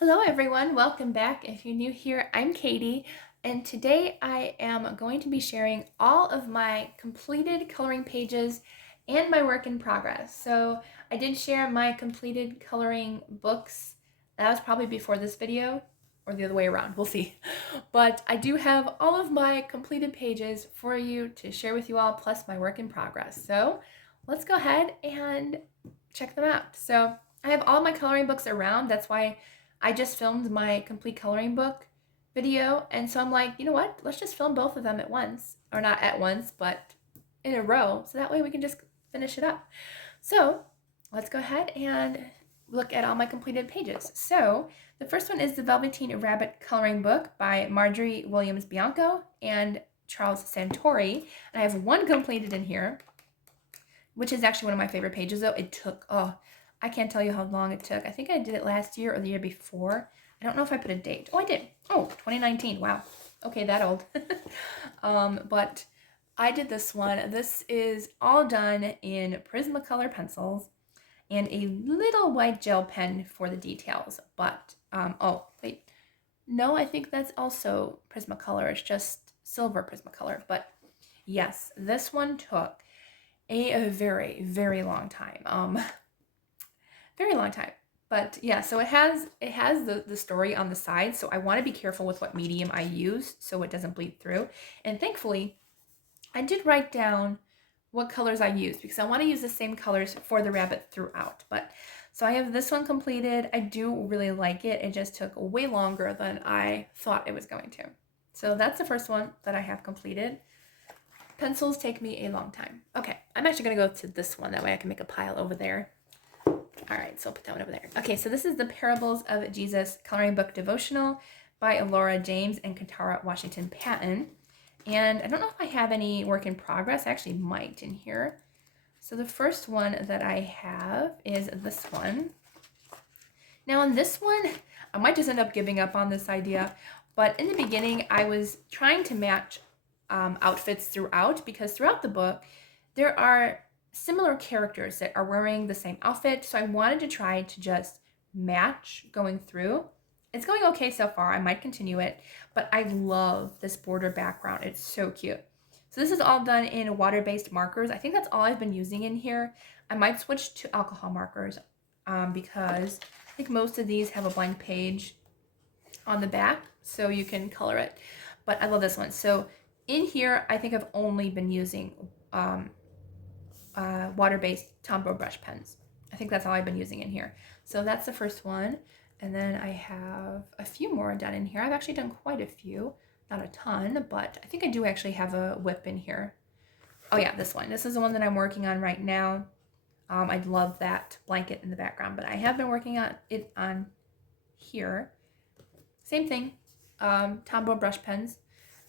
Hello everyone, welcome back. If you're new here, I'm Katie, and today I am going to be sharing all of my completed coloring pages and my work in progress. So I did share my completed coloring books. That was probably before this video, or the other way around, we'll see. But I do have all of my completed pages for you to share with you all, plus my work in progress. So let's go ahead and check them out. So I have all my coloring books around. That's why I just filmed my complete coloring book video, and so I'm like, you know what? Let's just film both of them at once, or not at once, but in a row, so that way we can just finish it up. So let's go ahead and look at all my completed pages. So the first one is the Velveteen Rabbit coloring book by Marjorie Williams Bianco and Charles Santori, and I have one completed in here, which is actually one of my favorite pages though. It took, I can't tell you how long it took. I think I did it last year or the year before. I don't know if I put a date. Oh, I did. Oh, 2019. Wow. Okay, that old. But I did this one. This is all done in Prismacolor pencils and a little white gel pen for the details. But, oh, wait. No, I think that's also Prismacolor. It's just silver Prismacolor. But yes, this one took a very, very long time. Very long time. But yeah, so it has the story on the side, so I want to be careful with what medium I use so it doesn't bleed through. And thankfully, I did write down what colors I used because I want to use the same colors for the rabbit throughout. But so I have this one completed. I do really like it. It just took way longer than I thought it was going to. So that's the first one that I have completed. Pencils take me a long time. Okay, I'm actually going to go to this one. That way I can make a pile over there. All right, so I'll put that one over there. Okay, so this is the Parables of Jesus Coloring Book Devotional by Laura James and Katara Washington Patton. And I don't know if I have any work in progress. I actually might in here. So the first one that I have is this one. Now in this one, I might just end up giving up on this idea. But in the beginning, I was trying to match outfits throughout because throughout the book, there are similar characters that are wearing the same outfit, so I wanted to try to just match going through. It's going okay so far. I might continue it, but I love this border background. It's so cute. So this is all done in water-based markers. I think that's all I've been using in here. I might switch to alcohol markers because I think most of these have a blank page on the back, so you can color it. But I love this one. So in here, I think I've only been using water-based Tombow brush pens. I think that's all I've been using in here. So that's the first one. And then I have a few more done in here. I've actually done quite a few, not a ton, but I think I do actually have a WIP in here. Oh yeah, this one. This is the one that I'm working on right now. I love that blanket in the background, but I have been working on it on here. Same thing, Tombow brush pens.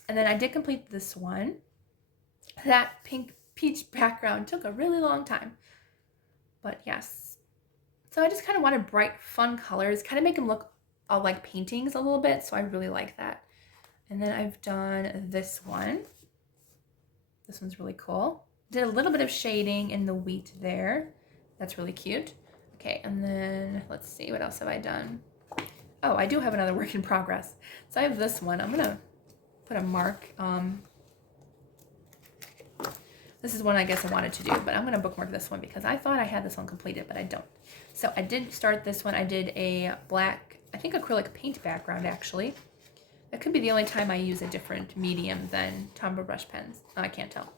And then I did complete this one. That pink peach background took a really long time, but yes. So I just kind of wanted bright, fun colors, kind of make them look like paintings a little bit, so I really like that. And then I've done this one. This one's really cool. Did a little bit of shading in the wheat there. That's really cute. Okay, and then let's see, what else have I done? Oh, I do have another work in progress. So I have this one. I'm gonna put a mark. This is one I guess I wanted to do, but I'm going to bookmark this one because I thought I had this one completed, but I don't. So I did start this one. I did a black, I think acrylic paint background actually. That could be the only time I use a different medium than Tombow brush pens. I can't tell.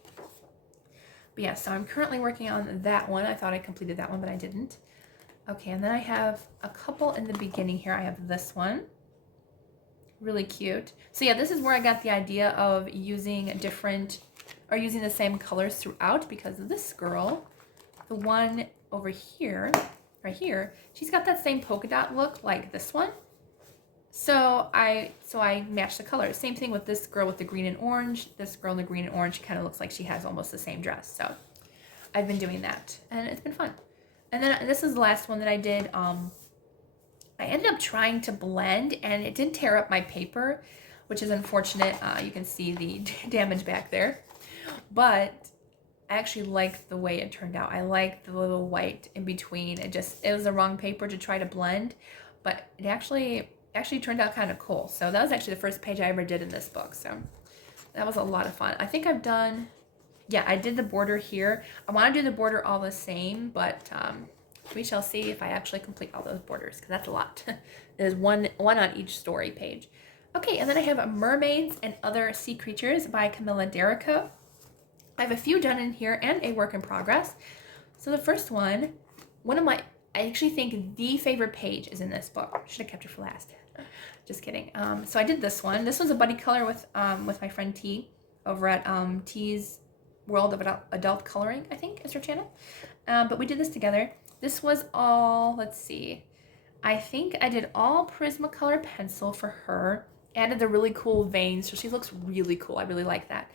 But yeah, so I'm currently working on that one. I thought I completed that one, but I didn't. Okay, and then I have a couple in the beginning here. I have this one. Really cute. So yeah, this is where I got the idea of using using the same colors throughout, because this girl, the one over here, right here, she's got that same polka dot look like this one. So I matched the colors. Same thing with this girl with the green and orange. This girl in the green and orange kind of looks like she has almost the same dress. So I've been doing that, and it's been fun. And then this is the last one that I did. I ended up trying to blend, and it did tear up my paper, which is unfortunate. You can see the damage back there. But I actually liked the way it turned out. I liked the little white in between. It was the wrong paper to try to blend, but it actually turned out kind of cool. So that was actually the first page I ever did in this book. So that was a lot of fun. I think I've done, yeah, I did the border here. I want to do the border all the same, but we shall see if I actually complete all those borders, because that's a lot. There's one on each story page. Okay, and then I have Mermaids and Other Sea Creatures by Camilla Derrico. I have a few done in here and a work in progress. So the first one, I actually think the favorite page is in this book. Should have kept it for last. Just kidding. So I did this one. This was a buddy color with my friend T over at T's World of Adult Coloring, I think is her channel. But we did this together. This was all, let's see, I think I did all Prismacolor pencil for her. Added the really cool veins, so she looks really cool. I really like that.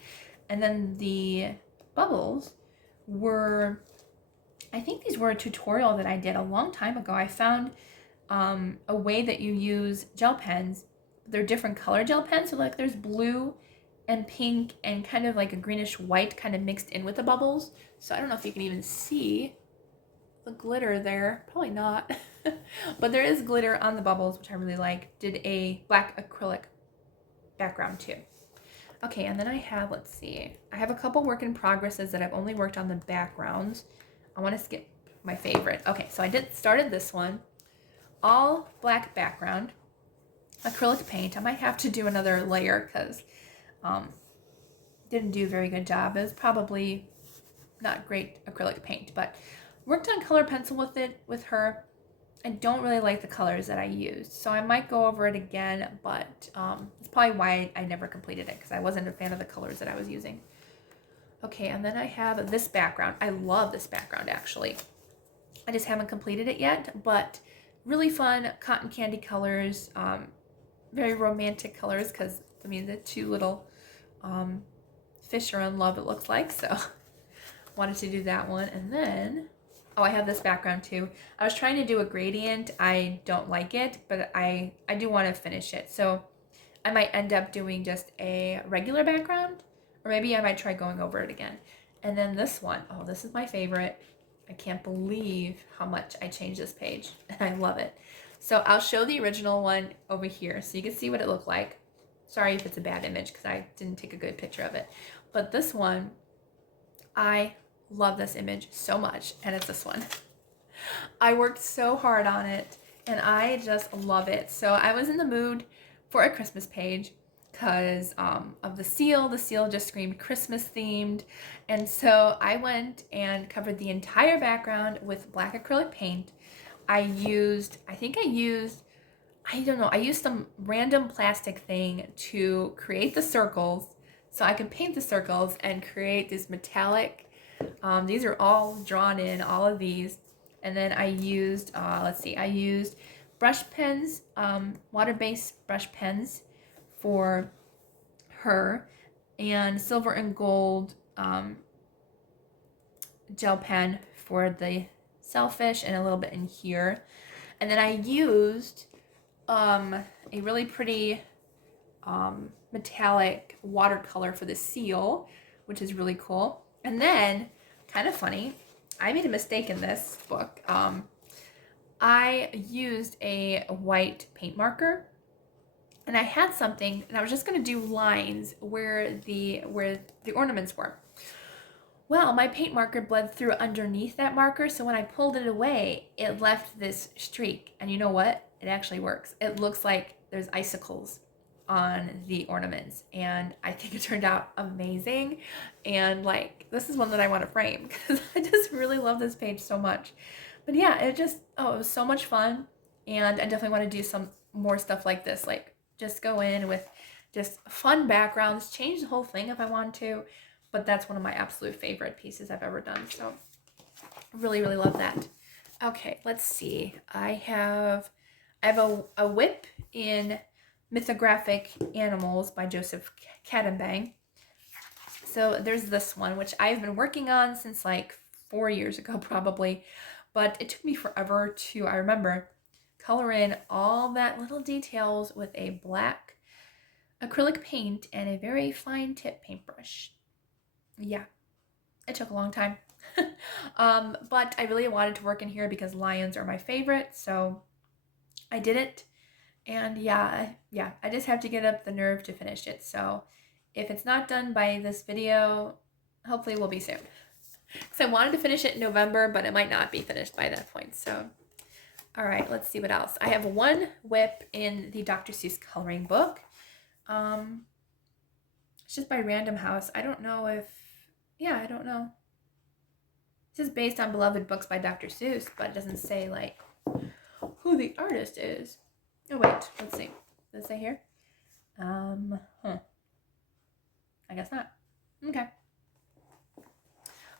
And then the bubbles were, I think these were a tutorial that I did a long time ago. I found a way that you use gel pens. They're different color gel pens. So like there's blue and pink and kind of like a greenish white kind of mixed in with the bubbles. So I don't know if you can even see the glitter there. Probably not. But there is glitter on the bubbles, which I really like. Did a black acrylic background too. Okay, and then I have, let's see, I have a couple work in progresses that I've only worked on the backgrounds. I want to skip my favorite. Okay, so I started this one, all black background, acrylic paint. I might have to do another layer because didn't do a very good job. It was probably not great acrylic paint, but worked on color pencil with her. I don't really like the colors that I used, so I might go over it again, but it's probably why I never completed it, because I wasn't a fan of the colors that I was using. Okay, and then I have this background. I love this background, actually. I just haven't completed it yet, but really fun cotton candy colors, very romantic colors, because, I mean, the two little fish are in love, it looks like, so wanted to do that one. And then, oh, I have this background too. I was trying to do a gradient. I don't like it, but I do want to finish it. So I might end up doing just a regular background, or maybe I might try going over it again. And then this one, oh, this is my favorite. I can't believe how much I changed this page, and I love it. So I'll show the original one over here so you can see what it looked like. Sorry if it's a bad image because I didn't take a good picture of it. But this one, I love this image so much, and it's this one. I worked so hard on it, and I just love it. So I was in the mood for a Christmas page because of the seal. The seal just screamed Christmas themed, and so I went and covered the entire background with black acrylic paint. I don't know, I used some random plastic thing to create the circles so I could paint the circles and create this metallic, these are all drawn in, all of these. And then I used, I used brush pens, water-based brush pens for her, and silver and gold gel pen for the shellfish, and a little bit in here. And then I used a really pretty metallic watercolor for the seal, which is really cool. And then, kind of funny, I made a mistake in this book. I used a white paint marker, and I had something, and I was just going to do lines where the ornaments were. Well, my paint marker bled through underneath that marker, so when I pulled it away, it left this streak. And you know what? It actually works. It looks like there's icicles on the ornaments, and I think it turned out amazing. And like, this is one that I want to frame because I just really love this page so much. But yeah, it was so much fun, and I definitely want to do some more stuff like this, like just go in with just fun backgrounds, change the whole thing if I want to. But that's one of my absolute favorite pieces I've ever done. So really, really love that. Okay, let's see. I have a WIP in Mythographic Animals by Joseph Cadenbang. So there's this one, which I've been working on since like 4 years ago probably. But it took me forever to, I remember, color in all that little details with a black acrylic paint and a very fine tip paintbrush. Yeah, it took a long time. But I really wanted to work in here because lions are my favorite. So I did it, and yeah, I just have to get up the nerve to finish it. So if it's not done by this video, hopefully it will be soon. Because I wanted to finish it in November, but it might not be finished by that point. So, all right, let's see what else. I have one WIP in the Dr. Seuss coloring book. It's just by Random House. I don't know if, I don't know. This is based on beloved books by Dr. Seuss, but it doesn't say like who the artist is. Oh wait, let's see. Does it say here? I guess not. Okay.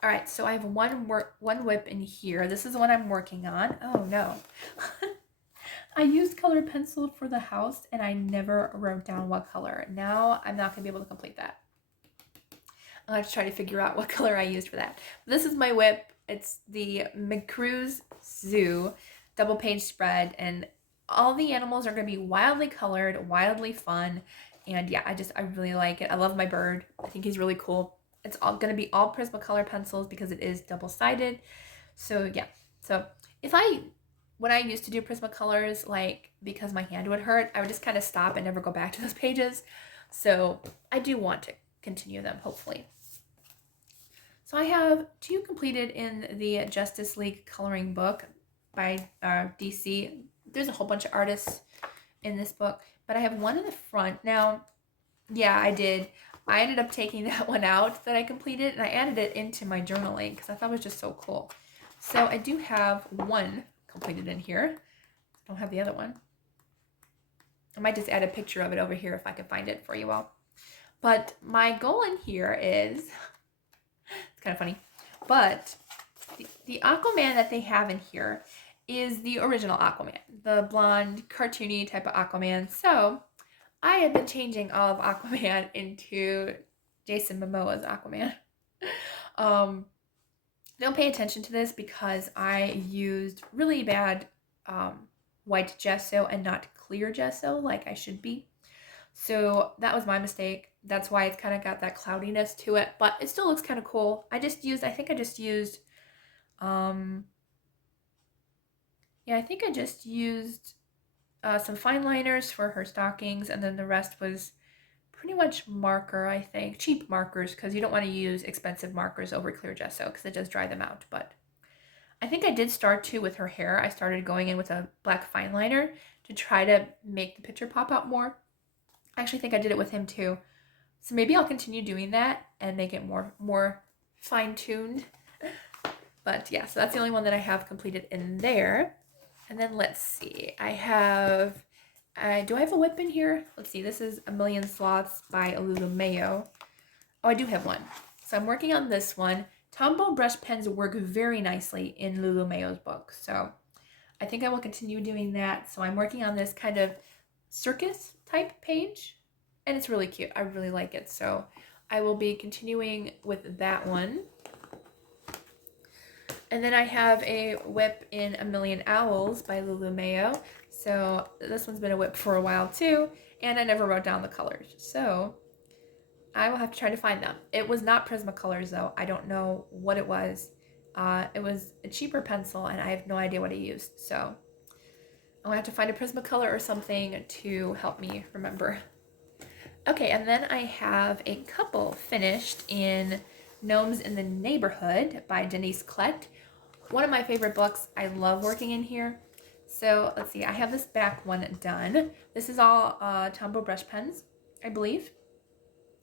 All right, so I have one WIP in here. This is the one I'm working on. Oh no. I used colored pencil for the house and I never wrote down what color. Now I'm not gonna be able to complete that. I'll have to try to figure out what color I used for that. This is my WIP. It's the McCruise Zoo double page spread, and all the animals are gonna be wildly colored, wildly fun. And yeah, I really like it. I love my bird. I think he's really cool. It's all gonna be all Prismacolor pencils because it is double-sided. So yeah, so when I used to do Prismacolors, like because my hand would hurt, I would just kind of stop and never go back to those pages. So I do want to continue them, hopefully. So I have 2 completed in the Justice League coloring book by DC. There's a whole bunch of artists in this book, but I have one in the front. Now, yeah, I did. I ended up taking that one out that I completed, and I added it into my journaling because I thought it was just so cool. So I do have one completed in here. I don't have the other one. I might just add a picture of it over here if I can find it for you all. But my goal in here is, it's kind of funny, but the Aquaman that they have in here is the original Aquaman, the blonde, cartoony type of Aquaman. So I have been changing all of Aquaman into Jason Momoa's Aquaman. Don't pay attention to this because I used really bad white gesso and not clear gesso like I should be. So that was my mistake. That's why it's kind of got that cloudiness to it, but it still looks kind of cool. I think I just used some fine liners for her stockings, and then the rest was pretty much marker, I think. Cheap markers, because you don't want to use expensive markers over clear gesso because it does dry them out. But I think I did start too with her hair. I started going in with a black fine liner to try to make the picture pop out more. I actually think I did it with him too. So maybe I'll continue doing that and make it more fine-tuned. But yeah, so that's the only one that I have completed in there. And then let's see, do I have a WIP in here? Let's see, this is A Million Sloths by Lulu Mayo. Oh, I do have one. So I'm working on this one. Tombow brush pens work very nicely in Lulu Mayo's book. So I think I will continue doing that. So I'm working on this kind of circus type page, and it's really cute. I really like it. So I will be continuing with that one. And then I have a WIP in A Million Owls by Lulu Mayo. So this one's been a WIP for a while too, and I never wrote down the colors. So I will have to try to find them. It was not Prismacolors though. I don't know what it was. It was a cheaper pencil, and I have no idea what I used. So I'm gonna have to find a Prismacolor or something to help me remember. Okay, and then I have a couple finished in Gnomes in the Neighborhood by Denise Klett. One of my favorite books. I love working in here. So let's see, I have this back one done. This is all Tombow brush pens, I believe.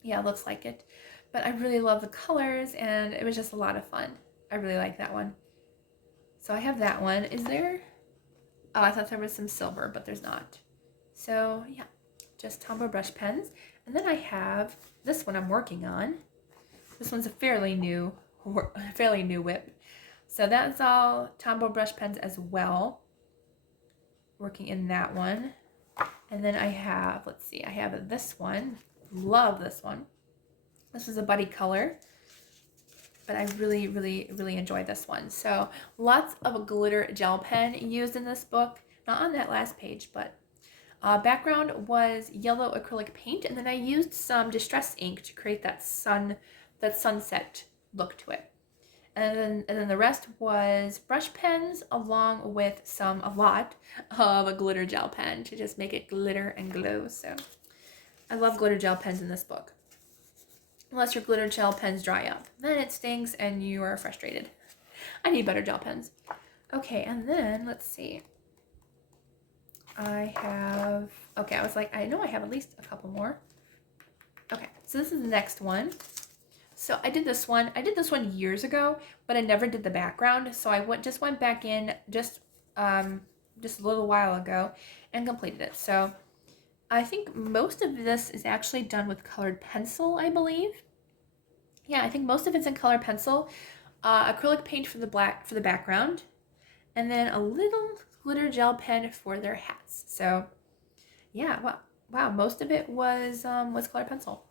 Yeah, it looks like it. But I really love the colors, and it was just a lot of fun. I really like that one. So I have that one. Is there? Oh, I thought there was some silver, but there's not. So yeah, just Tombow brush pens. And then I have this one I'm working on. This one's a fairly new WIP. So that's all Tombow brush pens as well. Working in that one. And then I have, let's see, I have this one. Love this one. This is a buddy color. But I really, really, really enjoy this one. So lots of glitter gel pen used in this book. Not on that last page, but background was yellow acrylic paint. And then I used some distress ink to create that sunset look to it. And then the rest was brush pens along with a lot of a glitter gel pen to just make it glitter and glow. So I love glitter gel pens in this book. Unless your glitter gel pens dry up. Then it stings and you are frustrated. I need better gel pens. Okay, and then let's see. I was like, I know I have at least a couple more. Okay, so this is the next one. So I did this one years ago, but I never did the background. So I just went back in just a little while ago and completed it. So I think most of this is actually done with colored pencil, I believe. Yeah, I think most of it's in colored pencil. Acrylic paint for the background, and then a little glitter gel pen for their hats. So yeah, wow, most of it was colored pencil.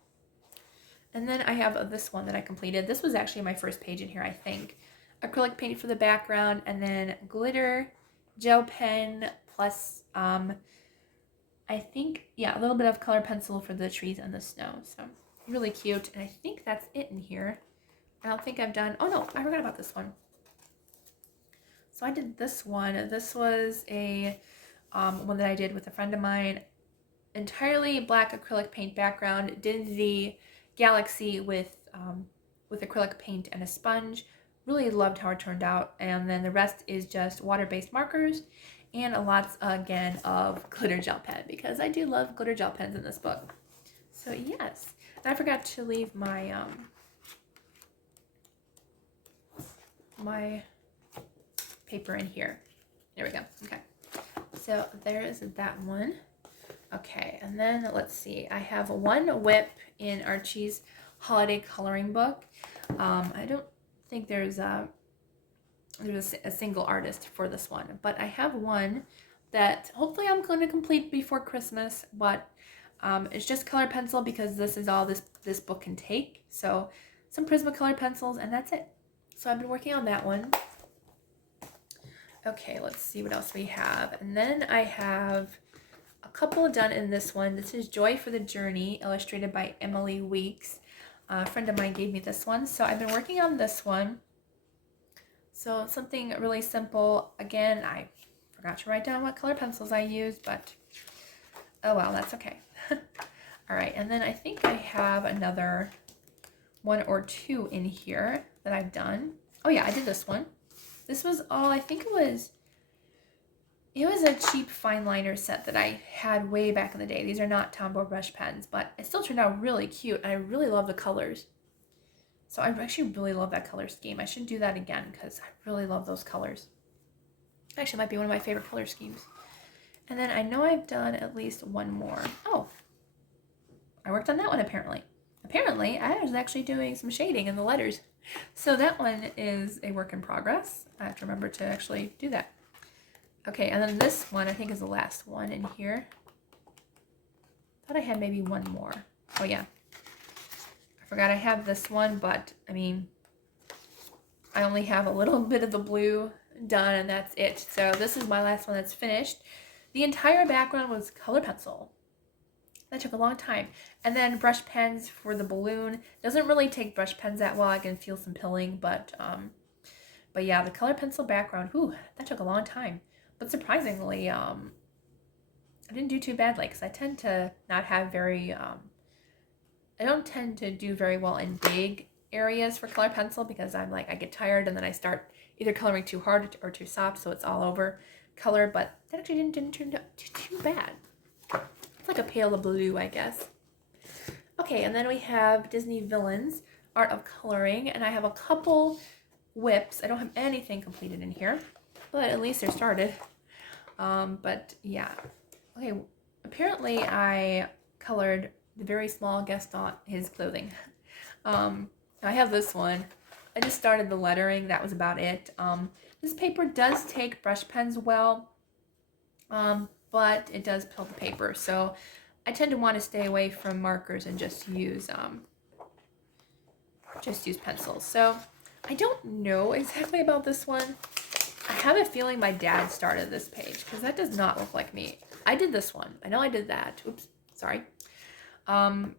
And then I have this one that I completed. This was actually my first page in here, I think. Acrylic paint for the background, and then glitter gel pen plus I think, yeah, a little bit of color pencil for the trees and the snow. So really cute. And I think that's it in here. I don't think I've done, oh no, I forgot about this one. So I did this one. This was a one that I did with a friend of mine. Entirely black acrylic paint background. Did the galaxy with acrylic paint and a sponge. Really loved how it turned out. And then the rest is just water-based markers and lots, again, of glitter gel pen, because I do love glitter gel pens in this book. So yes, and I forgot to leave my my paper in here. There we go. Okay, so there is that one. Okay, and then let's see. I have one WIP in Archie's holiday coloring book. I don't think there's a single artist for this one, but I have one that hopefully I'm going to complete before Christmas, but it's just color pencil because this is all this book can take. So some Prismacolor pencils, and that's it. So I've been working on that one. Okay, let's see what else we have. And then I have a couple done in this one. This is Joy for the Journey, illustrated by Emily Weeks. A friend of mine gave me this one, so I've been working on this one. So something really simple. Again, I forgot to write down what color pencils I used, but oh well, that's okay. All right, and then I think I have another one or two in here that I've done. Oh yeah, I did this one. This was all, I think it was a cheap fine liner set that I had way back in the day. These are not Tombow brush pens, but it still turned out really cute, and I really love the colors. So I actually really love that color scheme. I should do that again because I really love those colors. Actually, it might be one of my favorite color schemes. And then I know I've done at least one more. Oh, I worked on that one apparently. Apparently, I was actually doing some shading in the letters. So that one is a work in progress. I have to remember to actually do that. Okay, and then this one I think is the last one in here. I thought I had maybe one more. Oh yeah. I forgot I have this one, but I mean, I only have a little bit of the blue done and that's it. So this is my last one that's finished. The entire background was color pencil. That took a long time. And then brush pens for the balloon. Doesn't really take brush pens that well. I can feel some pilling, but yeah, the color pencil background, whew, that took a long time. But surprisingly, I didn't do too badly because I tend to not have very, I don't tend to do very well in big areas for color pencil because I'm like, I get tired and then I start either coloring too hard or too soft, so it's all over color, but that actually didn't turn out too bad. It's like a pale of blue, I guess. Okay, and then we have Disney Villains, Art of Coloring, and I have a couple WIPs. I don't have anything completed in here, but at least they're started. But yeah. Okay, apparently I colored the very small Gaston, his clothing. I have this one. I just started the lettering. That was about it. This paper does take brush pens well, but it does pill the paper. So I tend to want to stay away from markers and just use pencils. So I don't know exactly about this one. I have a feeling my dad started this page because that does not look like me. I did this one. I know I did that. Oops, sorry. Fine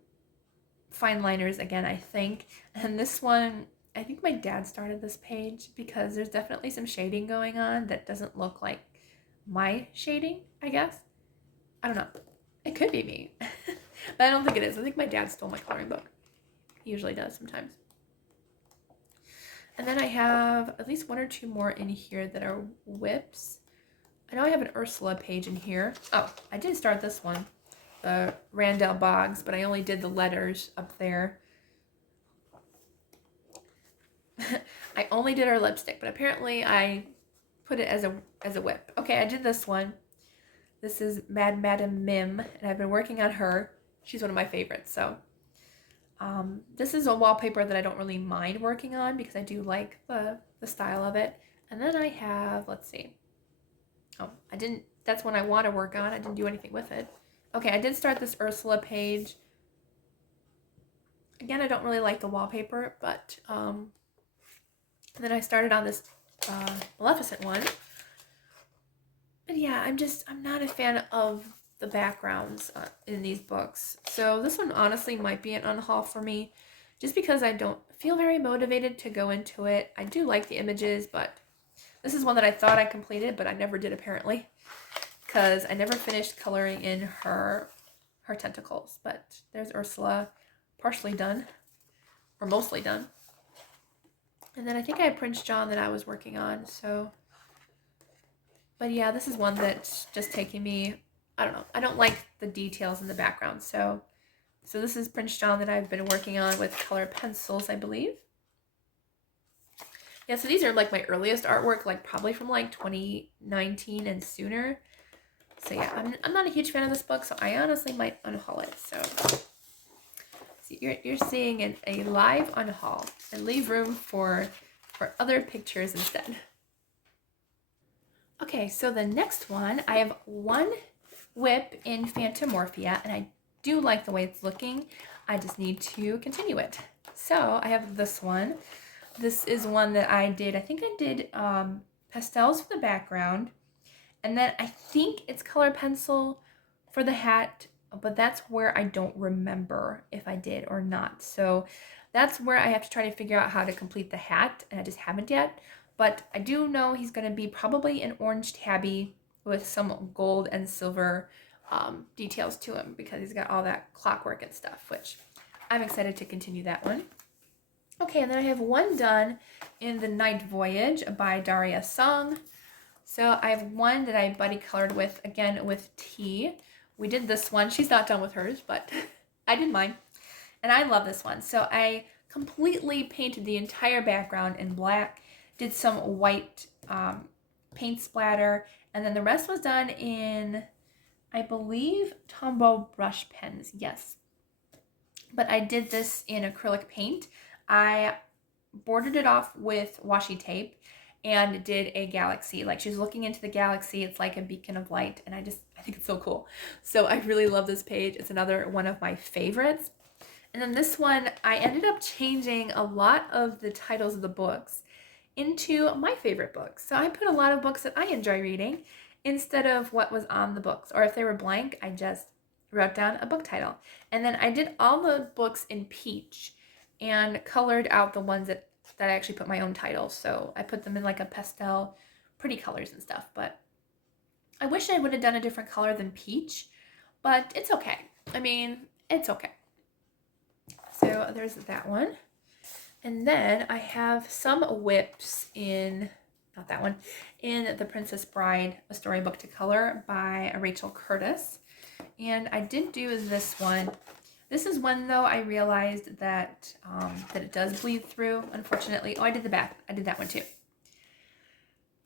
liners again, I think. And this one, I think my dad started this page because there's definitely some shading going on that doesn't look like my shading, I guess. I don't know. It could be me. But I don't think it is. I think my dad stole my coloring book. He usually does sometimes. And then I have at least one or two more in here that are WIPS. I know I have an Ursula page in here. Oh, I did start this one, the Randall Boggs, but I only did the letters up there. I only did her lipstick, but apparently I put it as a WIP. Okay, I did this one. This is Mad Madam Mim, and I've been working on her. She's one of my favorites, so this is a wallpaper that I don't really mind working on because I do like the style of it. And then I have, let's see. Oh, that's one I want to work on. I didn't do anything with it. Okay, I did start this Ursula page. Again, I don't really like the wallpaper, but then I started on this Maleficent one. But yeah, I'm not a fan of the backgrounds in these books. So this one honestly might be an unhaul for me just because I don't feel very motivated to go into it. I do like the images, but this is one that I thought I completed, but I never did apparently because I never finished coloring in her tentacles. But there's Ursula, partially done or mostly done. And then I think I have Prince John that I was working on, so. But yeah, this is one that's just taking me, I don't know. I don't like the details in the background. So this is Prince John that I've been working on with color pencils, I believe. Yeah, so these are like my earliest artwork, like probably from like 2019 and sooner. So yeah, I'm not a huge fan of this book, so I honestly might unhaul it. So you're seeing a live unhaul and leave room for other pictures instead. Okay, so the next one, I have one WIP in Phantomorphia, and I do like the way it's looking. I just need to continue it. So I have this one. This is one that I did, I think I did pastels for the background, and then I think it's color pencil for the hat, but that's where I don't remember if I did or not. So that's where I have to try to figure out how to complete the hat, and I just haven't yet. But I do know he's going to be probably an orange tabby with some gold and silver details to him because he's got all that clockwork and stuff, which I'm excited to continue that one. Okay, and then I have one done in The Night Voyage by Daria Song. So I have one that I buddy colored with, again, with T. We did this one. She's not done with hers, but I did mine. And I love this one. So I completely painted the entire background in black, did some white paint splatter, and then the rest was done in, I believe, Tombow brush pens. Yes. But I did this in acrylic paint. I bordered it off with washi tape and did a galaxy. Like she's looking into the galaxy. It's like a beacon of light, and I think it's so cool. So I really love this page. It's another one of my favorites. And then this one, I ended up changing a lot of the titles of the books into my favorite books. So I put a lot of books that I enjoy reading instead of what was on the books. Or if they were blank, I just wrote down a book title. And then I did all the books in peach and colored out the ones that I actually put my own titles. So I put them in like a pastel, pretty colors and stuff. But I wish I would have done a different color than peach, but it's okay. I mean, it's okay. So there's that one. And then I have some WIPs in, not that one, in The Princess Bride, A Storybook to Color by Rachel Curtis. And I did do this one. This is one, though, I realized that that it does bleed through, unfortunately. Oh, I did the back. I did that one, too.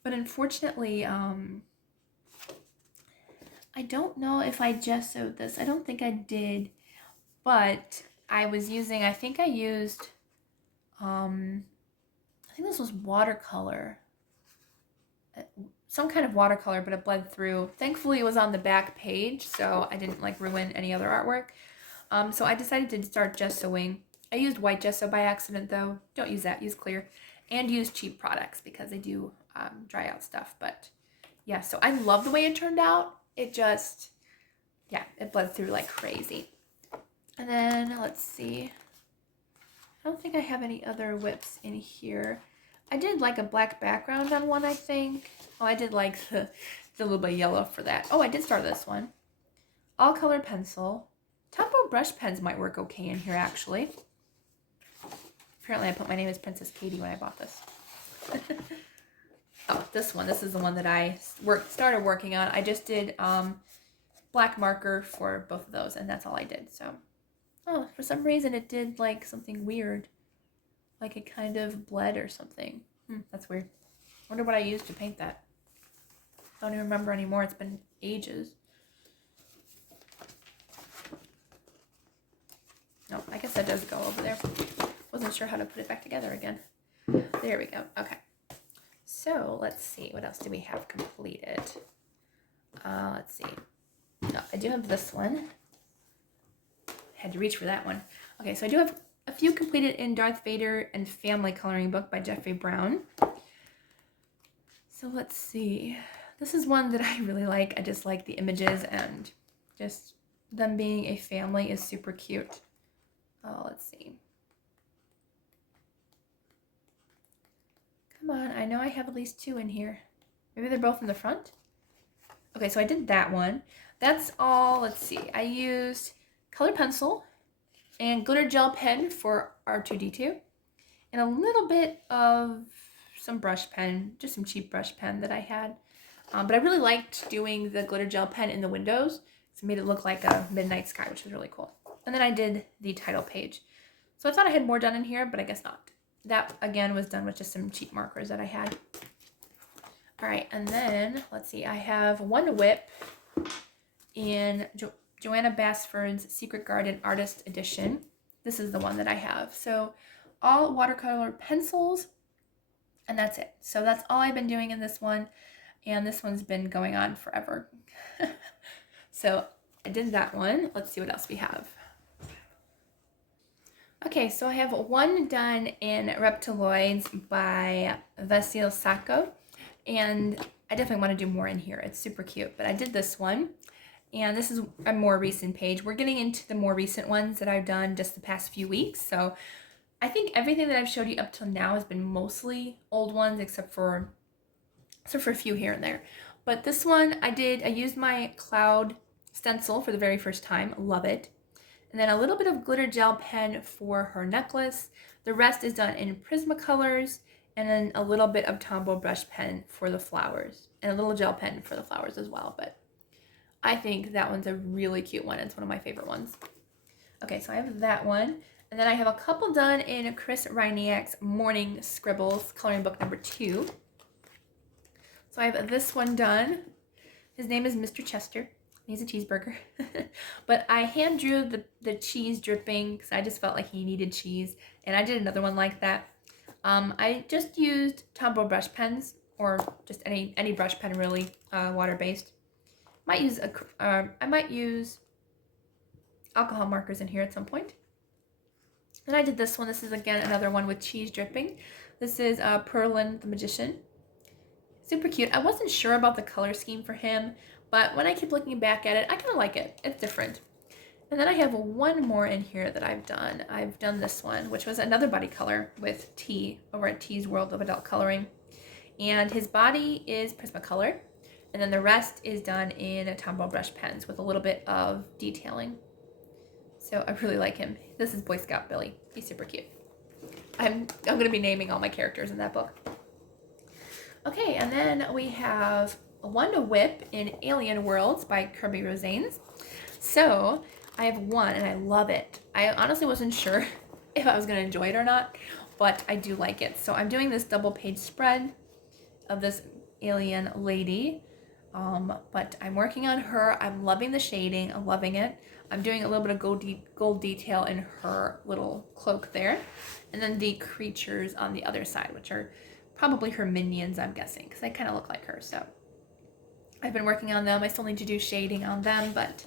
But unfortunately, I don't know if I gessoed this. I don't think I did. But I was using, I think I used, I think this was watercolor. Some kind of watercolor, but it bled through. Thankfully, it was on the back page, so I didn't like ruin any other artwork. So I decided to start gessoing. I used white gesso by accident, though. Don't use that. Use clear. And use cheap products because they do dry out stuff. But yeah, so I love the way it turned out. It just, yeah, it bled through like crazy. And then, let's see. I don't think I have any other WIPs in here. I did like a black background on one, I think. Oh, I did like the little bit of yellow for that. Oh, I did start this one. All color pencil. Tombow brush pens might work okay in here, actually. Apparently I put my name as Princess Katie when I bought this. Oh, this one. This is the one that I started working on. I just did black marker for both of those, and that's all I did. So, oh, for some reason it did like something weird. Like it kind of bled or something. That's weird. I wonder what I used to paint that. Don't even remember anymore. It's been ages. No, I guess that does go over there. Wasn't sure how to put it back together again. There we go. Okay. So let's see. What else do we have completed? Let's see. No, I do have this one. Had to reach for that one. Okay, so I do have a few completed in Darth Vader and Family Coloring Book by Jeffrey Brown. So let's see. This is one that I really like. I just like the images and just them being a family is super cute. Oh, let's see. Come on, I know I have at least two in here. Maybe they're both in the front? Okay, so I did that one. That's all, let's see. I used colored pencil and glitter gel pen for R2-D2 and a little bit of some brush pen, just some cheap brush pen that I had. But I really liked doing the glitter gel pen in the windows. It made it look like a midnight sky, which was really cool. And then I did the title page. So I thought I had more done in here, but I guess not. That, again, was done with just some cheap markers that I had. All right, and then, let's see, I have one WIP in Joanna Basford's Secret Garden Artist Edition. This is the one that I have. So all watercolor pencils, and that's it. So that's all I've been doing in this one, and this one's been going on forever. So I did that one. Let's see what else we have. Okay, so I have one done in Reptiloids by Vasil Sacco, and I definitely want to do more in here. It's super cute, but I did this one, and this is a more recent page. We're getting into the more recent ones that I've done just the past few weeks, so I think everything that I've showed you up till now has been mostly old ones, except for a few here and there. But this one I used my cloud stencil for the very first time. Love it. And then a little bit of glitter gel pen for her necklace. The rest is done in Prismacolors, and then a little bit of Tombow brush pen for the flowers, and a little gel pen for the flowers as well. But I think that one's a really cute one. It's one of my favorite ones. Okay, so I have that one. And then I have a couple done in Chris Reiniak's Morning Scribbles coloring book number 2. So I have this one done. His name is Mr. Chester. He's a cheeseburger. But I hand drew the cheese dripping because I just felt like he needed cheese. And I did another one like that. I just used Tombow brush pens, or just any brush pen really, water-based. I might use alcohol markers in here at some point. And I did this one. This is, again, another one with cheese dripping. This is Perlin the Magician. Super cute. I wasn't sure about the color scheme for him, but when I keep looking back at it, I kind of like it. It's different. And then I have one more in here that I've done. I've done this one, which was another body color with T over at T's World of Adult Coloring. And his body is Prismacolor, and then the rest is done in Tombow brush pens with a little bit of detailing. So I really like him. This is Boy Scout Billy. He's super cute. I'm going to be naming all my characters in that book. Okay, and then we have one WIP in Alien Worlds by Kirby Rosanes. So I have one, and I love it. I honestly wasn't sure if I was going to enjoy it or not, but I do like it. So I'm doing this double page spread of this alien lady, but I'm working on her. I'm loving the shading. I'm loving it. I'm doing a little bit of gold detail in her little cloak there, and then the creatures on the other side, which are probably her minions, I'm guessing, because they kind of look like her. So I've been working on them. I still need to do shading on them, but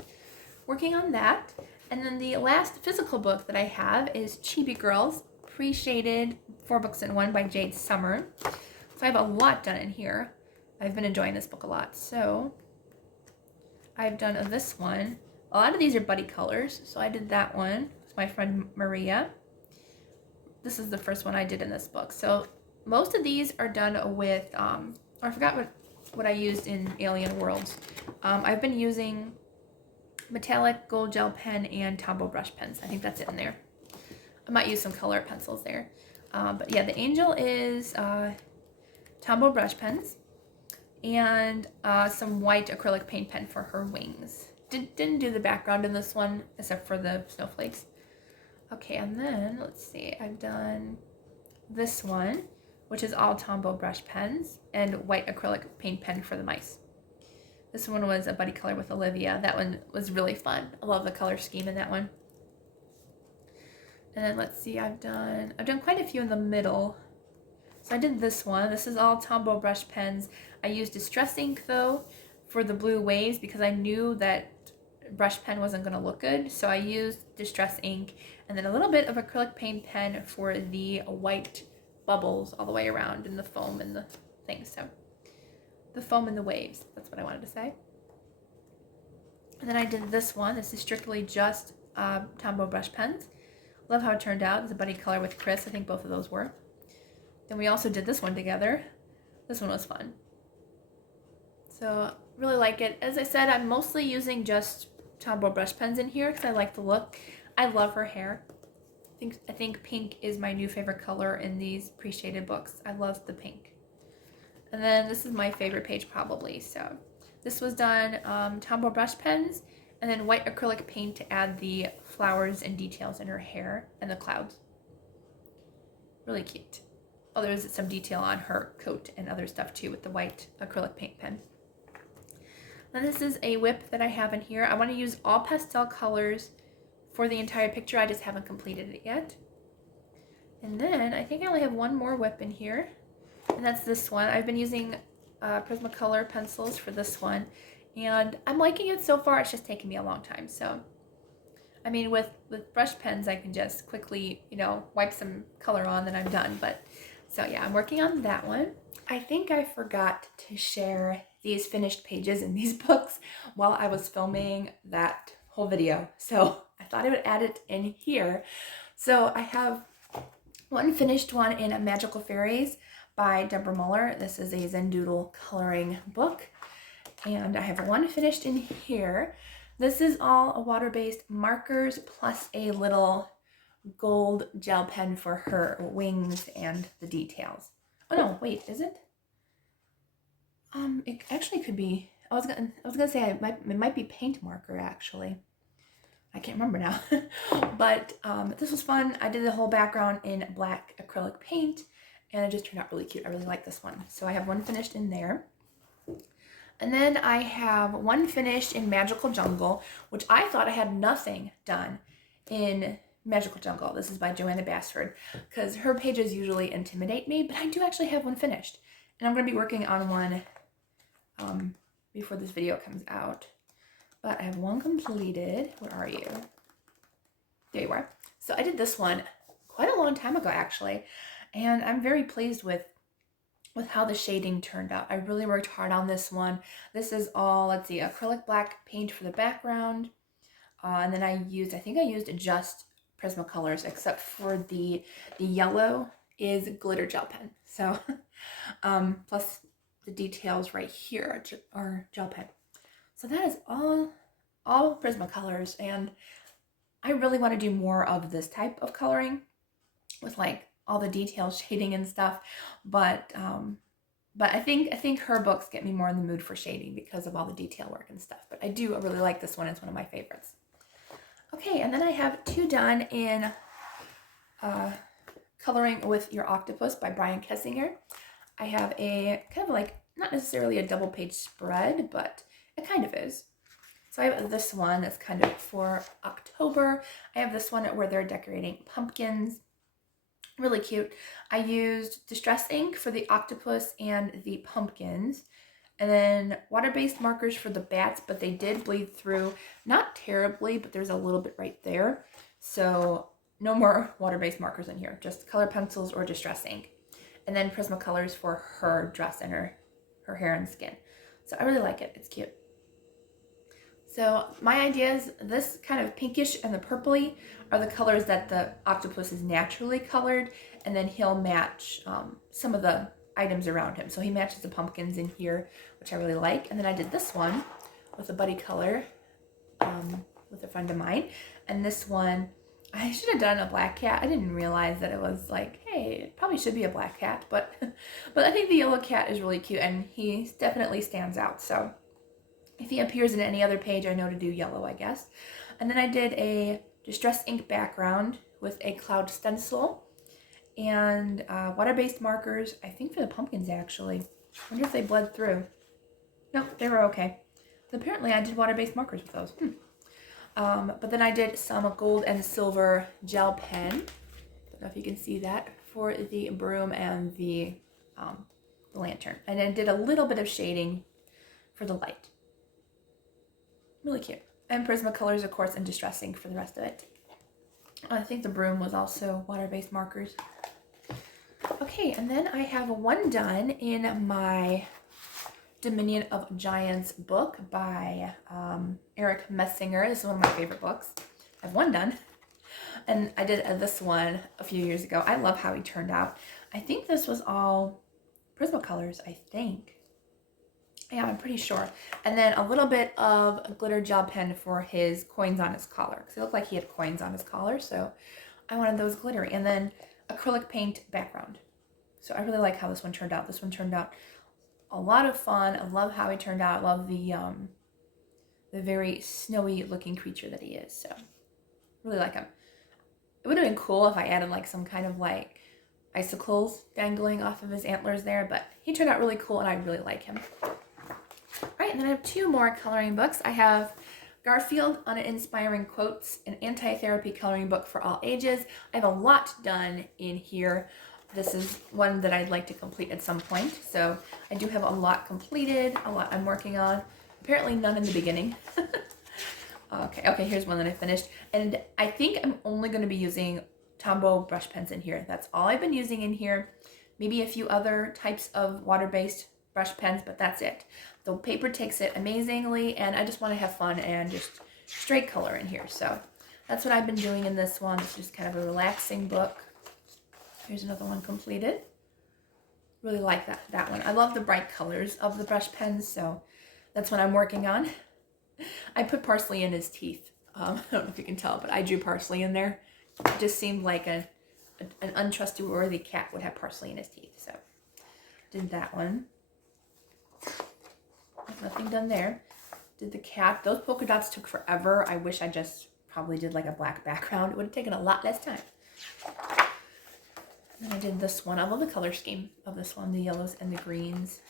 working on that. And then the last physical book that I have is Chibi Girls, pre-shaded 4 books in 1 by Jade Summer. So I have a lot done in here. I've been enjoying this book a lot. So I've done this one. A lot of these are buddy colors, so I did that one with my friend Maria. this is the first one I did in this book. So most of these are done with, I forgot what I used in Alien Worlds. I've been using metallic gold gel pen and Tombow brush pens. I think that's it in there. I might use some color pencils there. But yeah, the angel is Tombow brush pens and some white acrylic paint pen for her wings. Didn't do the background in this one except for the snowflakes. Okay, and then let's see, I've done this one, which is all Tombow brush pens and white acrylic paint pen for the mice. This one was a buddy color with Olivia. That one was really fun. I love the color scheme in that one. And then let's see, I've done quite a few in the middle. So I did this one. This is all Tombow brush pens. I used Distress ink though for the blue waves because I knew that brush pen wasn't going to look good. So I used Distress ink and then a little bit of acrylic paint pen for the white bubbles all the way around and the foam and the things. So the foam and the waves, that's what I wanted to say. And then I did this one. This is strictly just Tombow brush pens. Love how it turned out. It's a buddy color with Chris. I think both of those were. Then we also did this one together. This one was fun. So really like it. As I said, I'm mostly using just Tombow brush pens in here because I like the look. I love her hair. I think pink is my new favorite color in these pre-shaded books. I love the pink. And then this is my favorite page probably. So this was done Tombow brush pens and then white acrylic paint to add the flowers and details in her hair and the clouds. Really cute. Oh, there's some detail on her coat and other stuff too with the white acrylic paint pen. Now this is a WIP that I have in here. I want to use all pastel colors for the entire picture. I just haven't completed it yet. And then I think I only have one more WIP in here, and that's this one. I've been using Prismacolor pencils for this one, and I'm liking it so far. It's just taking me a long time. So, I mean, with brush pens, I can just quickly, wipe some color on, then I'm done. But so yeah, I'm working on that one. I think I forgot to share these finished pages in these books while I was filming that whole video. So I thought I would add it in here. So I have one finished one in Magical Fairies by Deborah Muller. This is a Zendoodle coloring book. And I have one finished in here. This is all water-based markers plus a little gold gel pen for her wings and the details. Oh no, wait, is it? It actually could be. I was gonna say it might be paint marker actually. I can't remember now. But this was fun. I did the whole background in black acrylic paint, and it just turned out really cute. I really like this one. So I have one finished in there. And then I have one finished in Magical Jungle, which I thought I had nothing done in Magical Jungle. This is by Joanna Basford, because her pages usually intimidate me, but I do actually have one finished. And I'm going to be working on one before this video comes out. But I have one completed. Where are you? There you are. So I did this one quite a long time ago, actually. And I'm very pleased with how the shading turned out. I really worked hard on this one. This is all, let's see, acrylic black paint for the background. And then I think I used just Prismacolors, except for the yellow is glitter gel pen. So, plus the details right here are gel pen. So that is all Prismacolors, and I really want to do more of this type of coloring with like all the detail shading and stuff. But I think her books get me more in the mood for shading because of all the detail work and stuff. But I really like this one. It's one of my favorites. Okay, and then I have two done in Coloring with Your Octopus by Brian Kessinger. I have a kind of like, not necessarily a double page spread, but it kind of is. So I have this one that's kind of for October. I have this one where they're decorating pumpkins. Really cute. I used Distress ink for the octopus and the pumpkins. And then water-based markers for the bats, but they did bleed through. Not terribly, but there's a little bit right there. So no more water-based markers in here. Just color pencils or Distress ink. And then Prismacolors for her dress and her hair and skin. So I really like it. It's cute. So my idea is this kind of pinkish and the purpley are the colors that the octopus is naturally colored, and then he'll match some of the items around him. So he matches the pumpkins in here, which I really like. And then I did this one with a buddy color with a friend of mine. And this one, I should have done a black cat. I didn't realize that it was like, hey, it probably should be a black cat, but I think the yellow cat is really cute and he definitely stands out. So if he appears in any other page, I know to do yellow, I guess. And then I did a distress ink background with a cloud stencil and water-based markers, I think for the pumpkins actually. I wonder if they bled through. Nope, they were okay. But apparently I did water-based markers with those. But then I did some gold and silver gel pen. Don't know if you can see that for the broom and the lantern. And then did a little bit of shading for the light. Really cute. And Prismacolors, of course, and distress ink for the rest of it. I think the broom was also water-based markers. Okay, and then I have one done in my Dominion of Giants book by Eric Messinger. This is one of my favorite books. I have one done. And I did this one a few years ago. I love how he turned out. I think this was all Prismacolors, I think. Yeah, I'm pretty sure. And then a little bit of a glitter gel pen for his coins on his collar. Because it looked like he had coins on his collar, so I wanted those glittery. And then acrylic paint background. So I really like how this one turned out. This one turned out a lot of fun. I love how he turned out. I love the very snowy looking creature that he is. So really like him. It would have been cool if I added like some kind of like icicles dangling off of his antlers there, but he turned out really cool and I really like him. All right, and then I have two more coloring books. I have Garfield Uninspiring Quotes, an anti-therapy coloring book for all ages. I have a lot done in here. This is one that I'd like to complete at some point. So I do have a lot completed, a lot I'm working on. Apparently none in the beginning. Okay, here's one that I finished. And I think I'm only going to be using Tombow brush pens in here. That's all I've been using in here. Maybe a few other types of water-based brush pens, but that's it. The paper takes it amazingly, and I just want to have fun and just straight color in here. So that's what I've been doing in this one. It's just kind of a relaxing book. Here's another one completed. Really like that one. I love the bright colors of the brush pens, so that's what I'm working on. I put parsley in his teeth. I don't know if you can tell, but I drew parsley in there. It just seemed like an untrustworthy cat would have parsley in his teeth, so did that one. Nothing done there. Did the cat. Those polka dots took forever. I wish I just probably did like a black background. It would have taken a lot less time. And I did this one. I love the color scheme of this one, the yellows and the greens.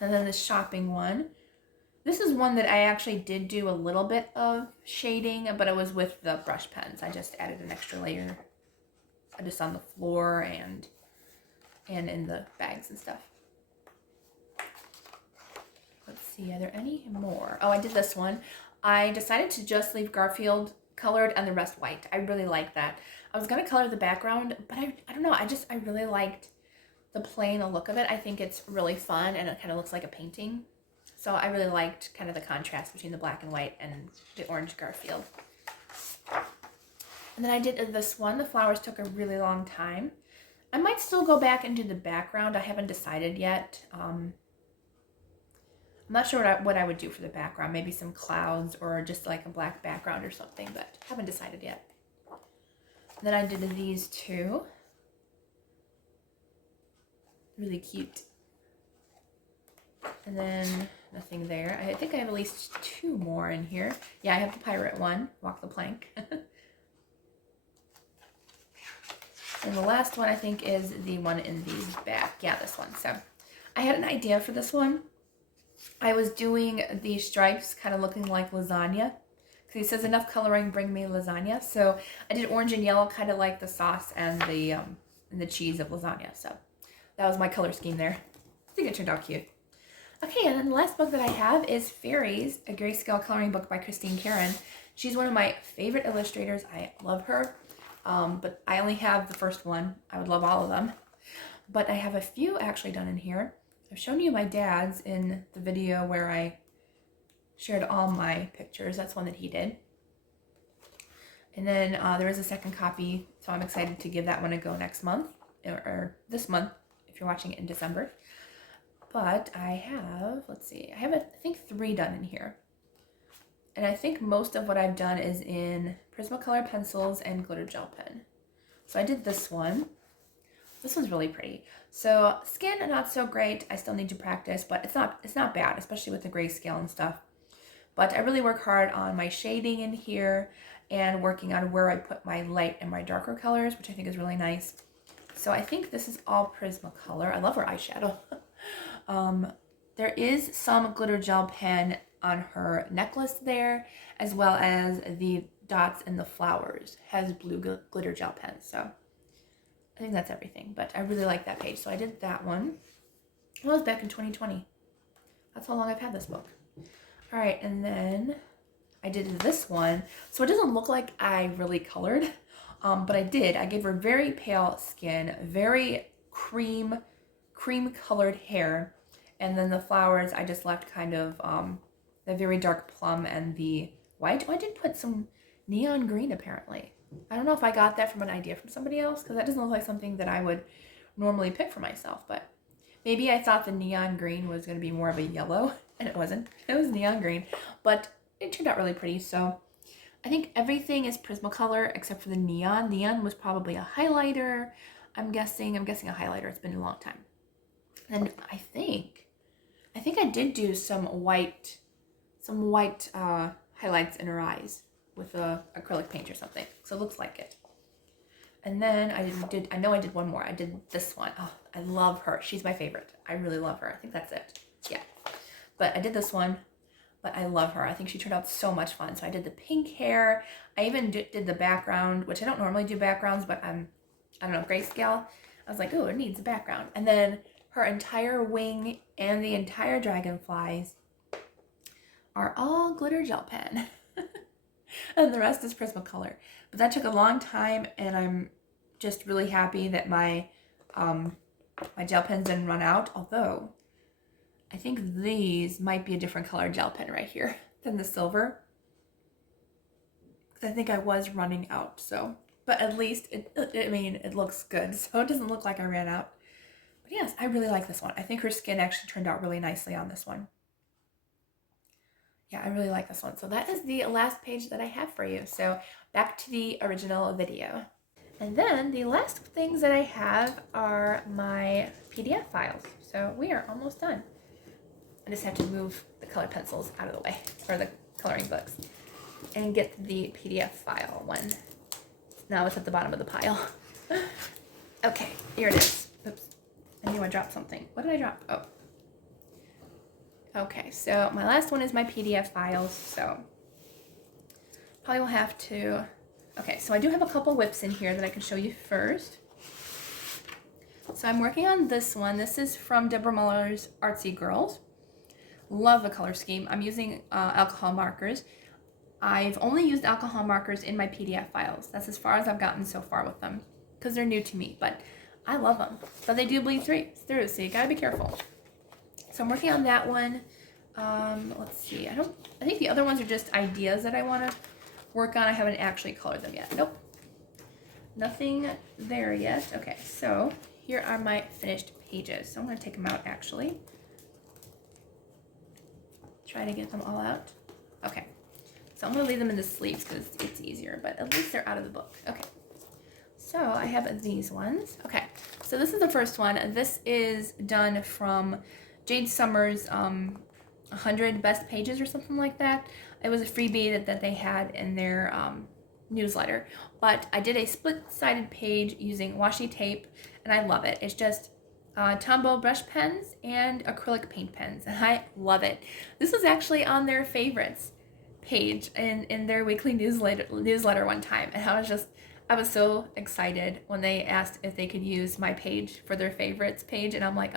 And then the shopping one. This is one that I actually did do a little bit of shading, but it was with the brush pens. I just added an extra layer just on the floor and in the bags and stuff. Let's see, are there any more? Oh, I did this one. I decided to just leave Garfield colored and the rest white. I really like that. I was going to color the background, but I don't know. I really liked the plain look of it. I think it's really fun and it kind of looks like a painting. So I really liked kind of the contrast between the black and white and the orange Garfield. And then I did this one. The flowers took a really long time. I might still go back and do the background. I haven't decided yet. I'm not sure what I would do for the background. Maybe some clouds or just like a black background or something, but haven't decided yet. Then I did these two. Really cute. And then nothing there. I think I have at least two more in here. Yeah, I have the pirate one, Walk the Plank. And the last one I think is the one in the back. Yeah, this one. So I had an idea for this one. I was doing these stripes kind of looking like lasagna. Because he says, enough coloring, bring me lasagna. So I did orange and yellow, kind of like the sauce and the cheese of lasagna. So that was my color scheme there. I think it turned out cute. Okay, and then the last book that I have is Fairies, a grayscale coloring book by Christine Karen. She's one of my favorite illustrators. I love her, but I only have the first one. I would love all of them. But I have a few actually done in here. I've shown you my dad's in the video where I shared all my pictures. That's one that he did. And then there is a second copy, so I'm excited to give that one a go next month, or this month, if you're watching it in December. But I have, let's see, I have, I think 3 done in here. And I think most of what I've done is in Prismacolor pencils and glitter gel pen. So I did this one. This one's really pretty. So skin, not so great. I still need to practice, but it's not bad, especially with the grayscale and stuff. But I really work hard on my shading in here and working on where I put my light and my darker colors, which I think is really nice. So I think this is all Prismacolor. I love her eyeshadow. There is some glitter gel pen on her necklace there, as well as the dots and the flowers has blue glitter gel pen. So I think that's everything, but I really like that page. So I did that one. That was back in 2020. That's how long I've had this book. All right, and then I did this one. So it doesn't look like I really colored, but I did. I gave her very pale skin, very cream colored hair, and then the flowers I just left kind of the very dark plum and the white. Oh, I did put some neon green apparently. I don't know if I got that from an idea from somebody else, because that doesn't look like something that I would normally pick for myself, but maybe I thought the neon green was going to be more of a yellow, and it wasn't. It was neon green, but it turned out really pretty. So I think everything is Prismacolor except for the neon. Neon was probably a highlighter. I'm guessing a highlighter. It's been a long time. And I think I did do some white highlights in her eyes with a acrylic paint or something. So it looks like it. And then I know I did one more. I did this one. Oh, I love her. She's my favorite. I really love her. I think that's it. Yeah. But I did this one, but I love her. I think she turned out so much fun. So I did the pink hair. I even did the background, which I don't normally do backgrounds, but I don't know, grayscale. I was like, oh, it needs a background. And then her entire wing and the entire dragonflies are all glitter gel pen. And the rest is Prismacolor. But that took a long time, and I'm just really happy that my my gel pens didn't run out, although I think these might be a different color gel pen right here than the silver, because I think I was running out. So, but at least it looks good, so it doesn't look like I ran out. But yes, I really like this one. I think her skin actually turned out really nicely on this one. Yeah, I really like this one. So that is the last page that I have for you. So back to the original video. And then the last things that I have are my PDF files. So we are almost done. I just have to move the color pencils out of the way, or the coloring books, and get the PDF file one. Now it's at the bottom of the pile. Okay, here it is. Oops, I knew I dropped something. What did I drop? Oh. Okay, so my last one is my PDF files, so probably will have to... Okay, so I do have a couple WIPs in here that I can show you first. So I'm working on this one. This is from Deborah Muller's Artsy Girls. Love the color scheme. I'm using alcohol markers. I've only used alcohol markers in my PDF files. That's as far as I've gotten so far with them, because they're new to me, but I love them. But they do bleed through, so you gotta be careful. So I'm working on that one. Let's see. I think the other ones are just ideas that I want to work on. I haven't actually colored them yet. Nope. Nothing there yet. Okay, so here are my finished pages. So I'm going to take them out actually. Try to get them all out. Okay. So I'm going to leave them in the sleeves because it's easier, but at least they're out of the book. Okay. So I have these ones. Okay. So this is the first one. This is done from Jade Summers' 100 best pages or something like that. It was a freebie that they had in their newsletter. But I did a split-sided page using washi tape, and I love it. It's just Tombow brush pens and acrylic paint pens, and I love it. This was actually on their favorites page in their weekly newsletter one time, and I was so excited when they asked if they could use my page for their favorites page, and I'm like,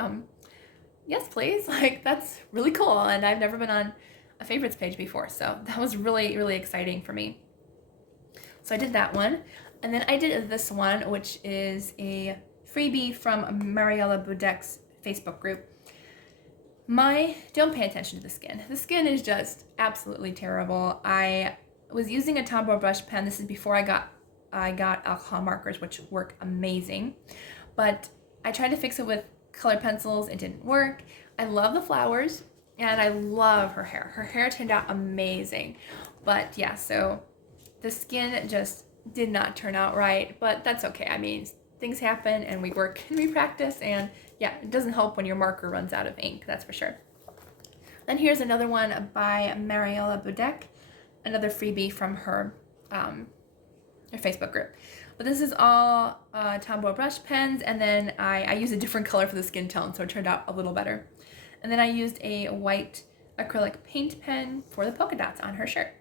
yes, please. Like, that's really cool, and I've never been on a favorites page before, so that was really, really exciting for me. So I did that one, and then I did this one, which is a freebie from Mariella Budek's Facebook group. Don't pay attention to the skin. The skin is just absolutely terrible. I was using a Tombow brush pen. This is before I got alcohol markers, which work amazing. But I tried to fix it with colored pencils. It didn't work. I love the flowers and I love her hair. Her hair turned out amazing. But yeah, so the skin just did not turn out right, but that's okay. I mean, things happen and we work and we practice, and yeah, it doesn't help when your marker runs out of ink, that's for sure. Then here's another one by Mariella Budek, another freebie from her Facebook group. But this is all Tombow brush pens, and then I use a different color for the skin tone, so it turned out a little better. And then I used a white acrylic paint pen for the polka dots on her shirt.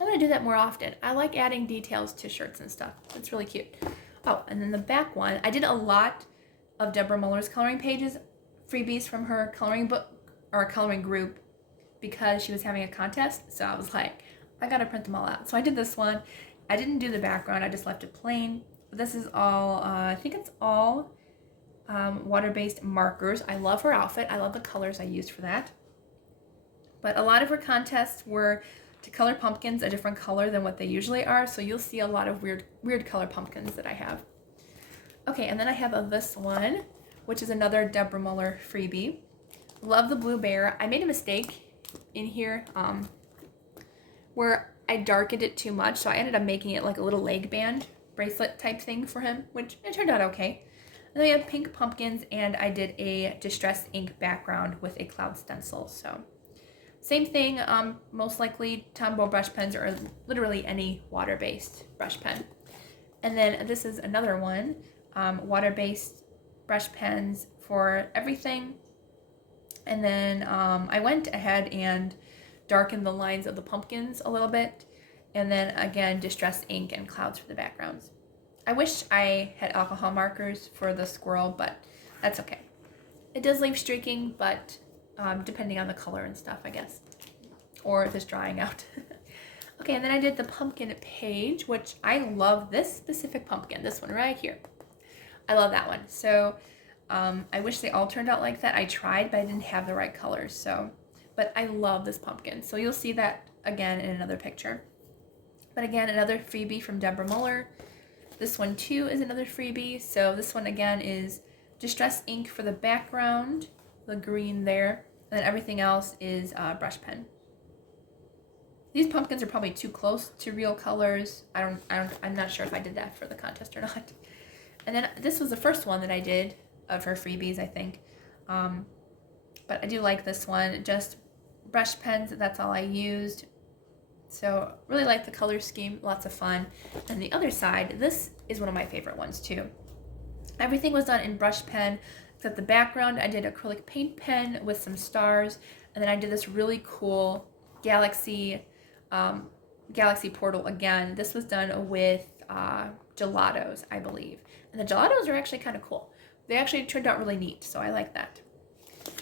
I'm going to do that more often. I like adding details to shirts and stuff. It's really cute. Oh, and then the back one, I did a lot of Deborah Muller's coloring pages, freebies from her coloring book or coloring group, because she was having a contest. So I was like, I got to print them all out. So I did this one. I didn't do the background. I just left it plain. But this is all, I think it's all water-based markers. I love her outfit. I love the colors I used for that. But a lot of her contests were to color pumpkins a different color than what they usually are, so you'll see a lot of weird color pumpkins that I have. Okay, and then I have this one, which is another Deborah Muller freebie. Love the blue bear. I made a mistake in here where I darkened it too much, so I ended up making it like a little leg band bracelet type thing for him, which it turned out okay. And then we have pink pumpkins, and I did a distressed ink background with a cloud stencil, so same thing, most likely Tombow brush pens or literally any water-based brush pen. And then this is another one, water-based brush pens for everything. And then I went ahead and darkened the lines of the pumpkins a little bit. And then again, distressed ink and clouds for the backgrounds. I wish I had alcohol markers for the squirrel, but that's okay. It does leave streaking, but depending on the color and stuff, I guess, or if it's drying out. Okay, and then I did the pumpkin page, which I love this specific pumpkin, this one right here. I love that one. So I wish they all turned out like that. I tried, but I didn't have the right colors. So, but I love this pumpkin. So you'll see that again in another picture. But again, another freebie from Deborah Muller. This one too is another freebie. So this one again is distress ink for the background, the green there. And then everything else is brush pen. These pumpkins are probably too close to real colors. I'm not sure if I did that for the contest or not. And then this was the first one that I did of her freebies, I think. But I do like this one. Just brush pens, that's all I used. So really like the color scheme, lots of fun. And the other side, this is one of my favorite ones too. Everything was done in brush pen. Except the background, I did acrylic paint pen with some stars, and then I did this really cool galaxy portal again. This was done with gelatos, I believe. And the gelatos are actually kind of cool. They actually turned out really neat, so I like that.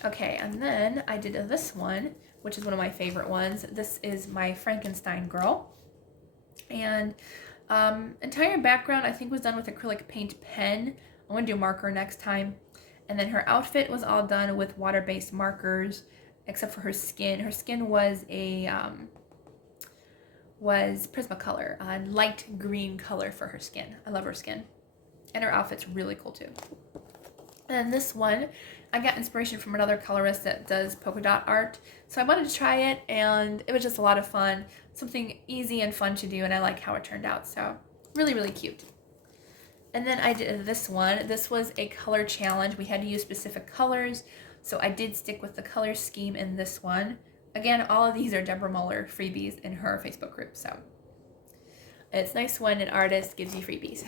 Okay, and then I did this one, which is one of my favorite ones. This is my Frankenstein girl. And entire background, I think, was done with acrylic paint pen. I'm going to do marker next time. And then her outfit was all done with water-based markers, except for her skin. Her skin was a Prismacolor, a light green color for her skin. I love her skin. And her outfit's really cool too. And this one, I got inspiration from another colorist that does polka dot art. So I wanted to try it, and it was just a lot of fun. Something easy and fun to do, and I like how it turned out. So really, really cute. And then I did this one. This was a color challenge. We had to use specific colors, so I did stick with the color scheme in this one. Again, all of these are Deborah Muller freebies in her Facebook group, so it's nice when an artist gives you freebies.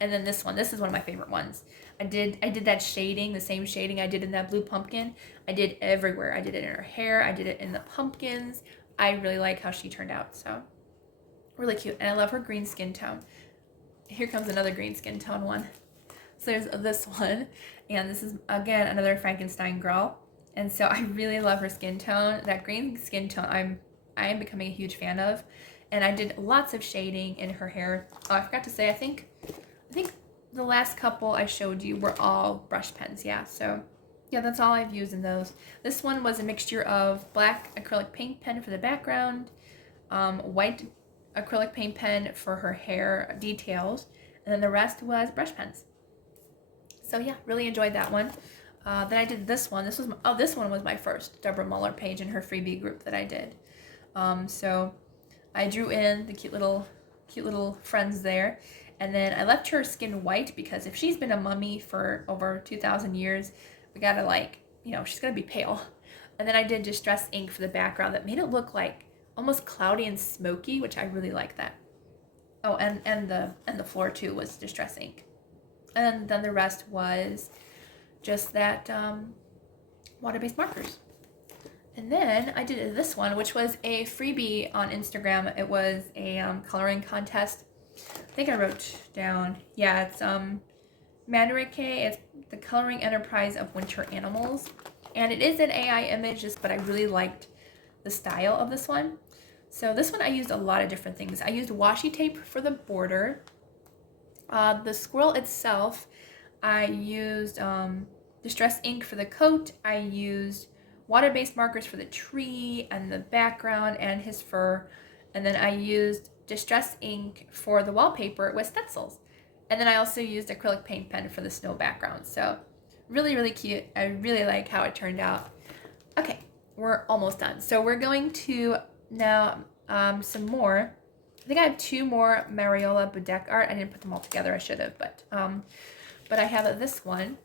And then this one, this is one of my favorite ones. I did that shading, the same shading I did in that blue pumpkin. I did everywhere. I did it in her hair. I did it in the pumpkins. I really like how she turned out, so really cute. And I love her green skin tone. Here comes another green skin tone one. So there's this one, and this is again another Frankenstein girl. And so I really love her skin tone. That green skin tone I am becoming a huge fan of. And I did lots of shading in her hair. Oh, I forgot to say, I think the last couple I showed you were all brush pens, yeah. So Yeah, that's all I've used in those. This one was a mixture of black acrylic paint pen for the background, white acrylic paint pen for her hair details, and then the rest was brush pens. So yeah, really enjoyed that one. Then I did this one. This one was my first Deborah Muller page in her freebie group that I did. So I drew in the cute little friends there, and then I left her skin white because if she's been a mummy for over 2,000 years, we gotta she's gonna be pale. And then I did distress ink for the background that made it look like almost cloudy and smoky, which I really like that. Oh, and the floor too was distress ink. And then the rest was just that water-based markers. And then I did this one, which was a freebie on Instagram. It was a coloring contest. I think I wrote down, yeah, it's Mandarake. It's the Coloring Enterprise of Winter Animals. And it is an AI image, but I really liked the style of this one. So this one I used a lot of different things. I used washi tape for the border. The squirrel itself, I used distress ink for the coat. I used water-based markers for the tree and the background and his fur. And then I used distress ink for the wallpaper with stencils. And then I also used acrylic paint pen for the snow background. So really, really cute. I really like how it turned out. Okay, we're almost done. So we're going to now some more. I think I have 2 more Mariola Bedeck art. I didn't put them all together. I should have, but I have this one,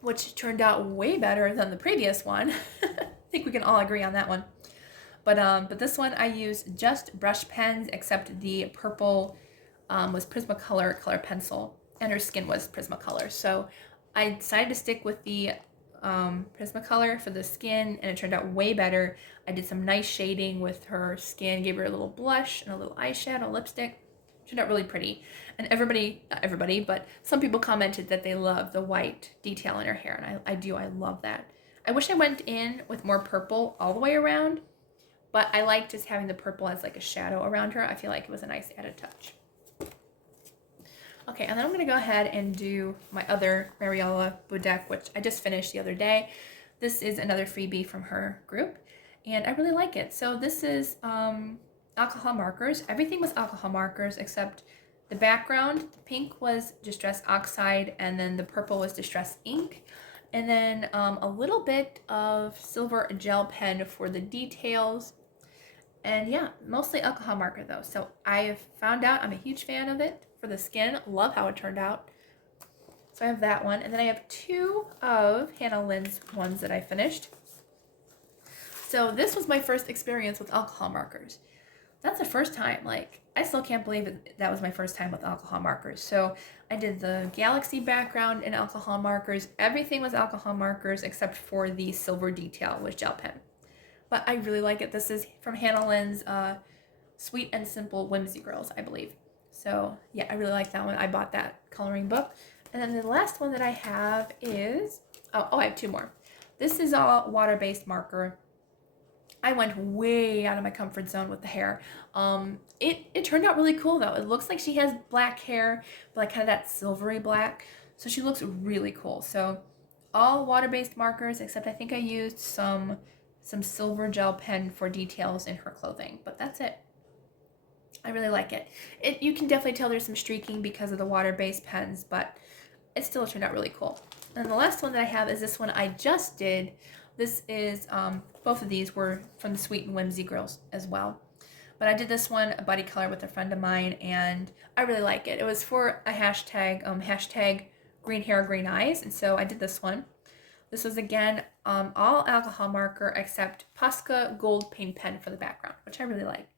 which turned out way better than the previous one. I think we can all agree on that one. But this one I used just brush pens, except the purple was Prismacolor color pencil, and her skin was Prismacolor. So I decided to stick with the Prismacolor for the skin, and it turned out way better. I did some nice shading with her skin, gave her a little blush and a little eyeshadow, lipstick. Turned out really pretty. And not everybody, but some people commented that they love the white detail in her hair, and I love that. I wish I went in with more purple all the way around, but I like just having the purple as like a shadow around her. I feel like it was a nice added touch. Okay, and then I'm gonna go ahead and do my other Mariola Bedeck, which I just finished the other day. This is another freebie from her group, and I really like it. So this is alcohol markers. Everything was alcohol markers except the background. The pink was Distress Oxide, and then the purple was Distress Ink. And then a little bit of silver gel pen for the details. And yeah, mostly alcohol marker though. So I have found out I'm a huge fan of it for the skin. Love how it turned out. So I have that one. And then I have 2 of Hannah Lynn's ones that I finished. So this was my first experience with alcohol markers. That's the first time. Like, I still can't believe that was my first time with alcohol markers. So I did the galaxy background in alcohol markers. Everything was alcohol markers except for the silver detail with gel pen. But I really like it. This is from Hannah Lynn's Sweet and Simple Whimsy Girls, I believe. So yeah, I really like that one. I bought that coloring book. And then the last one that I have is, I have 2 more. This is a water-based marker. I went way out of my comfort zone with the hair. It turned out really cool though. It looks like she has black hair, but like kind of that silvery black. So she looks really cool. So all water-based markers, except I think I used some silver gel pen for details in her clothing, but that's it. I really like it. You can definitely tell there's some streaking because of the water-based pens, but it still turned out really cool. And the last one that I have is this one I just did. This is, both of these were from the Sweet and Whimsy Girls as well. But I did this one, a buddy color with a friend of mine, and I really like it. It was for a hashtag green hair, green eyes, and so I did this one. This was, again, all alcohol marker except Posca gold paint pen for the background, which I really like.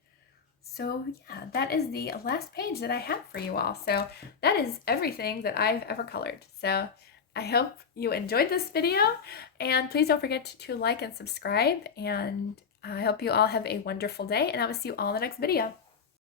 So yeah, that is the last page that I have for you all. So that is everything that I've ever colored. So I hope you enjoyed this video, and please don't forget to like and subscribe, and I hope you all have a wonderful day, and I will see you all in the next video.